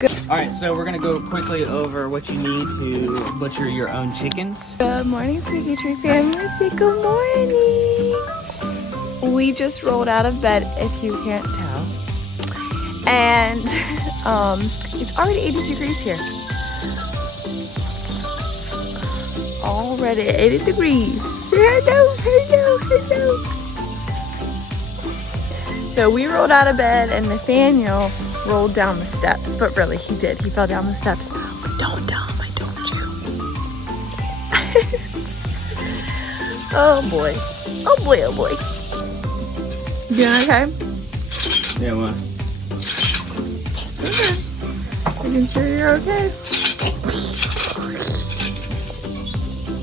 Alright, so we're gonna go quickly over what you need to butcher your own chickens. Good morning, Squeaky Tree family. Say good morning. We just rolled out of bed, if you can't tell. And it's already 80 degrees here. Already 80 degrees. Hello. So we rolled out of bed and Nathaniel rolled down the steps, but really he did. He fell down the steps. But don't tell him I told you. Oh boy. Oh boy. You doing okay? Yeah, what? Okay. Making sure you're okay.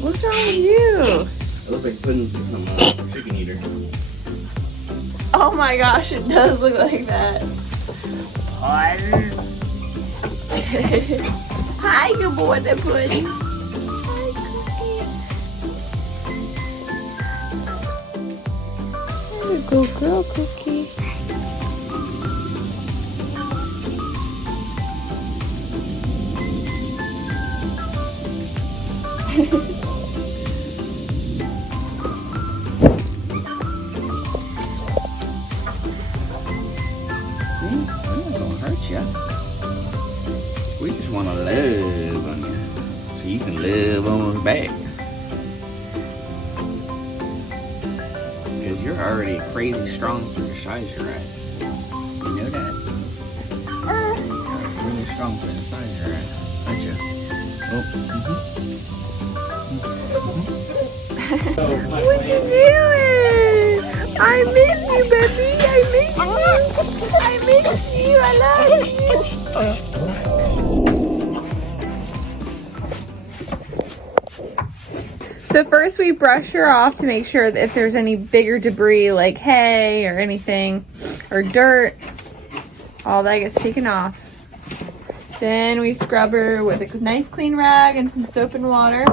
What's wrong with you? It looks like Puddin's become a chicken eater. Oh my gosh, it does look like that. Hi, good morning, Pudding. Hi, Cookie. You're a good girl, Cookie. We just want to love on you, so you can love on us back. Because you're already crazy strong for the size you're at. You know that? You're really strong for the size you're at, aren't you? What you doing? I miss you, baby. I miss you. I love you. So first we brush her off to make sure that if there's any bigger debris like hay or anything or dirt, all that gets taken off. Then we scrub her with a nice clean rag and some soap and water.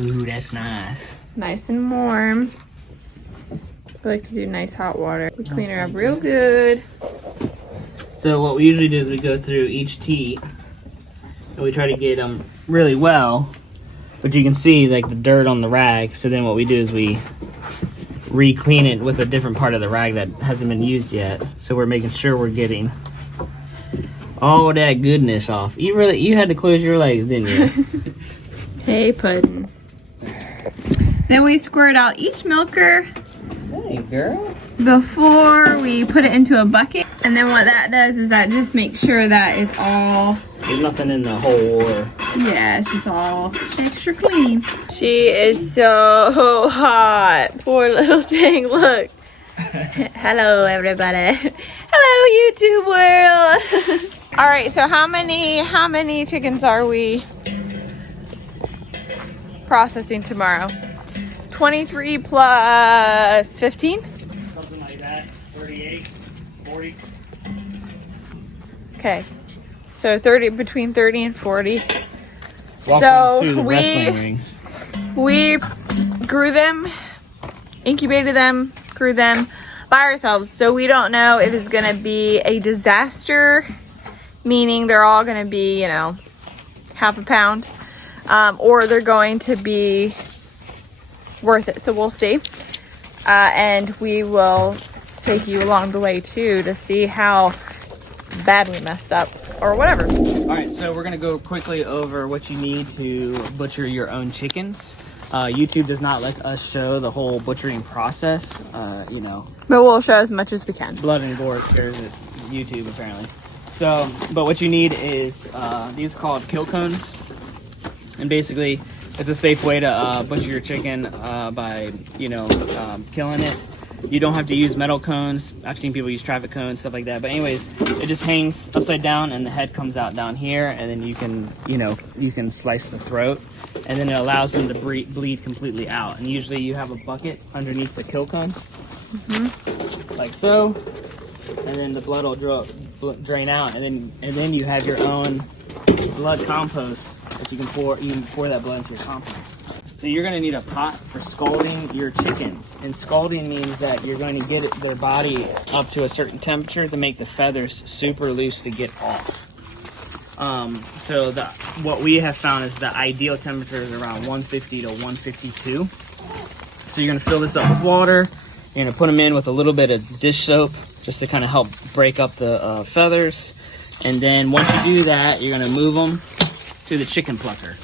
Ooh, that's nice. Nice and warm. I like to do nice hot water. We clean her up real good. So what we usually do is we go through each teat and we try to get them really well, but you can see like the dirt on the rag. So then what we do is we re-clean it with a different part of the rag that hasn't been used yet. So we're making sure we're getting all that goodness off. You had to close your legs, didn't you? Hey, Puddin'. Then we squirt out each milker. Hey, girl. Before we put it into a bucket. And then what that does is that just makes sure that it's all... There's nothing in the hole or... Yeah, it's just all extra clean. She is so hot. Poor little thing, look. Hello, everybody. Hello, YouTube world. All right, so how many chickens are we processing tomorrow? 23 plus 15? Something like that. 38, 40. Okay. So between 30 and 40. Welcome to the wrestling ring. We grew them, incubated them, grew them by ourselves. So we don't know if it's going to be a disaster, meaning they're all going to be, half a pound, or they're going to be worth it. So we'll see. And we will take you along the way too to see how bad we messed up or whatever. Alright, so we're going to go quickly over what you need to butcher your own chickens. YouTube does not let us show the whole butchering process, But we'll show as much as we can. Blood and gore scares at YouTube apparently. So, but what you need is these are called kill cones. And basically, it's a safe way to butcher your chicken by, killing it. You don't have to use metal cones. I've seen people use traffic cones, stuff like that. But anyways, it just hangs upside down and the head comes out down here. And then you can, you can slice the throat. And then it allows them to bleed completely out. And usually you have a bucket underneath the kill cone. Like so. And then the blood will drain out. And then you have your own blood compost that you can pour that blood into your compost. So you're going to need a pot for scalding your chickens. And scalding means that you're going to get their body up to a certain temperature to make the feathers super loose to get off. So what we have found is the ideal temperature is around 150 to 152. So you're going to fill this up with water. You're going to put them in with a little bit of dish soap just to kind of help break up the feathers. And then once you do that, you're going to move them to the chicken plucker.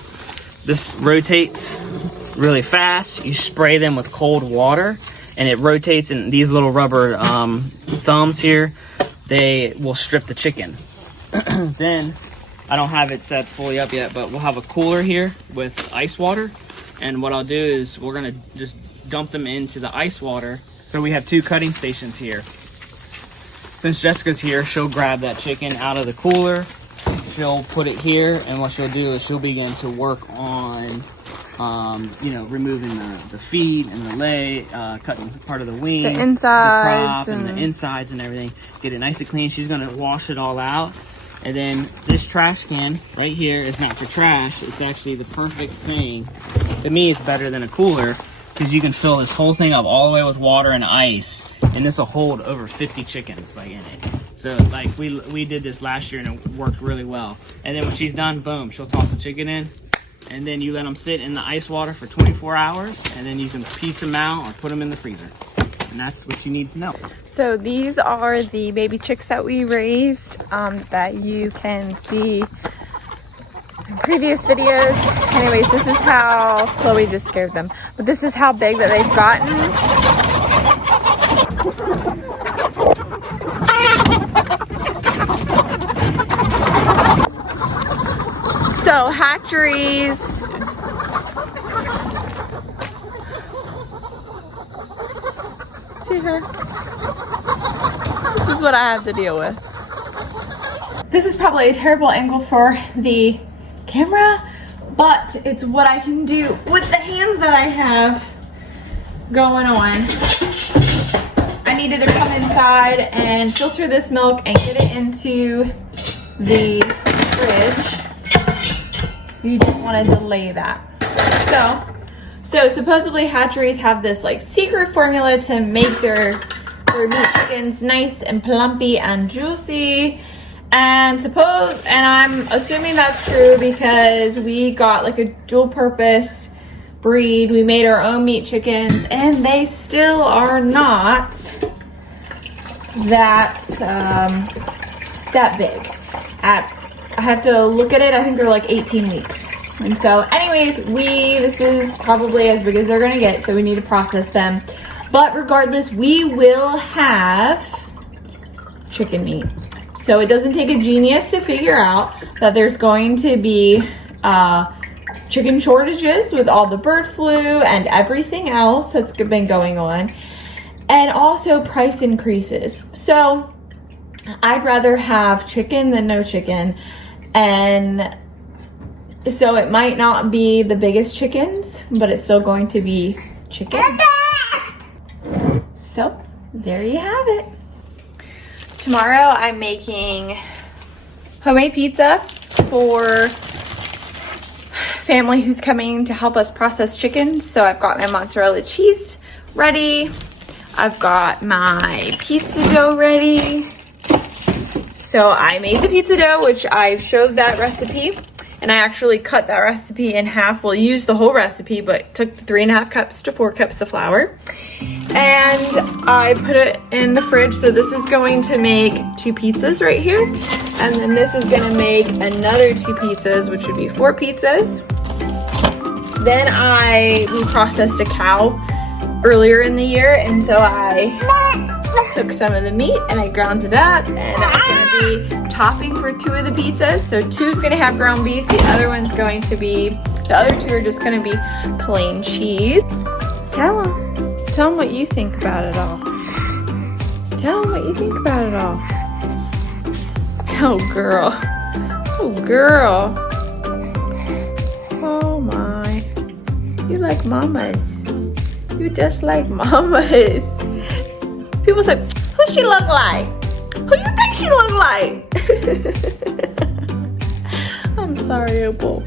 This rotates really fast. You spray them with cold water and it rotates, and these little rubber thumbs here, they will strip the chicken. Then, I don't have it set fully up yet, but we'll have a cooler here with ice water. And what I'll do is we're going to just dump them into the ice water. So we have 2 cutting stations here. Since Jessica's here, she'll grab that chicken out of the cooler. She'll put it here, and what she'll do is she'll begin to work on, removing the feet and the leg, cutting part of the wings, the insides, the crop, and the insides and everything. Get it nice and clean. She's going to wash it all out. And then this trash can right here is not for trash. It's actually the perfect thing. To me, it's better than a cooler because you can fill this whole thing up all the way with water and ice, and this will hold over 50 chickens in it. So we did this last year and it worked really well. And then when she's done, boom, she'll toss the chicken in, and then you let them sit in the ice water for 24 hours, and then you can piece them out or put them in the freezer. And that's what you need to know. So these are the baby chicks that we raised that you can see in previous videos. Anyways, this is how Chloe just scared them, but this is how big that they've gotten. So hatcheries, see her? This is what I have to deal with. This is probably a terrible angle for the camera, but it's what I can do with the hands that I have going on. I needed to come inside and filter this milk and get it into the fridge. You don't want to delay that. So supposedly hatcheries have this like secret formula to make their meat chickens nice and plumpy and juicy. And I'm assuming that's true because we got like a dual purpose breed. We made our own meat chickens and they still are not that big. I have to look at it. I think they're like 18 weeks. And so anyways, this is probably as big as they're gonna get, so we need to process them. But regardless, we will have chicken meat. So it doesn't take a genius to figure out that there's going to be chicken shortages with all the bird flu and everything else that's been going on. And also price increases. So I'd rather have chicken than no chicken. And so it might not be the biggest chickens, but it's still going to be chicken. So there you have it. Tomorrow I'm making homemade pizza for family who's coming to help us process chicken. So I've got my mozzarella cheese ready. I've got my pizza dough ready. So I made the pizza dough, which I showed that recipe, and I actually cut that recipe in half. We'll use the whole recipe, but took 3.5 cups to 4 cups of flour. And I put it in the fridge. So this is going to make 2 pizzas right here. And then this is gonna make another 2 pizzas, which would be 4 pizzas. Then we processed a cow earlier in the year, and so I took some of the meat and I ground it up, and that's gonna be topping for 2 of the pizzas. So 2's gonna have ground beef, the other one's going to be, the other 2 are just gonna be plain cheese. Tell them what you think about it all. Tell them what you think about it all. Oh girl, oh girl. Oh my, you like mamas. You just like mamas. People say, who she look like? Who you think she look like? I'm sorry, Opal.